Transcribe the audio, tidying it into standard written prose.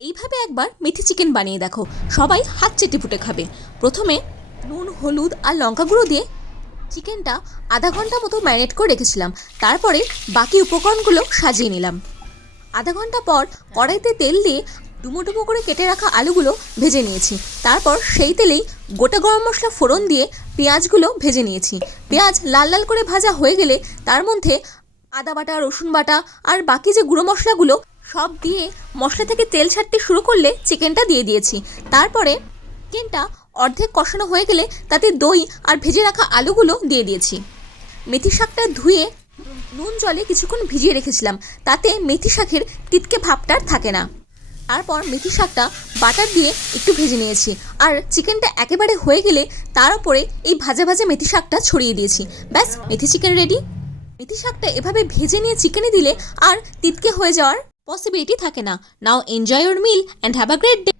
এইভাবে একবার মেথি চিকেন বানিয়ে দেখো, সবাই হাত চেটে পুটে খাবে। প্রথমে নুন, হলুদ আর লঙ্কা গুঁড়ো দিয়ে চিকেনটা আধা ঘন্টা মতো ম্যারিনেট করে রেখেছিলাম। তারপরে বাকি উপকরণগুলো সাজিয়ে নিলাম। আধা ঘন্টা পর কড়াইতে তেল দিয়ে ডুমো ডুমো করে কেটে রাখা আলুগুলো ভেজে নিয়েছি। তারপর সেই তেলেই গোটা গরম মশলা ফোড়ন দিয়ে পেঁয়াজগুলো ভেজে নিয়েছি। পেঁয়াজ লাল লাল করে ভাজা হয়ে গেলে তার মধ্যে আদা বাটা, রসুন বাটা আর বাকি যে গুঁড়ো মশলাগুলো সব দিয়ে মশলা থেকে তেল ছাড়তে শুরু করলে চিকেনটা দিয়ে দিয়েছি। তারপরে চিকেনটা অর্ধেক কষানো হয়ে গেলে তাতে দই আর ভেজে রাখা আলুগুলো দিয়ে দিয়েছি। মেথি শাকটা ধুয়ে নুন জলে কিছুক্ষণ ভিজিয়ে রেখেছিলাম, তাতে মেথি শাকের তিতকে ভাবটা আর থাকে না। তারপর মেথি শাকটা বাটার দিয়ে একটু ভেজে নিয়েছি, আর চিকেনটা একেবারে হয়ে গেলে তার উপরে এই ভাজা ভাজা মেথি শাকটা ছড়িয়ে দিয়েছি। ব্যাস, মেথি চিকেন রেডি। মেথি শাকটা এভাবে ভেজে নিয়ে চিকেনে দিলে আর তিতকে হয়ে যাওয়ার পসিবিলিটি থাকে না। Now enjoy your meal and have a great day.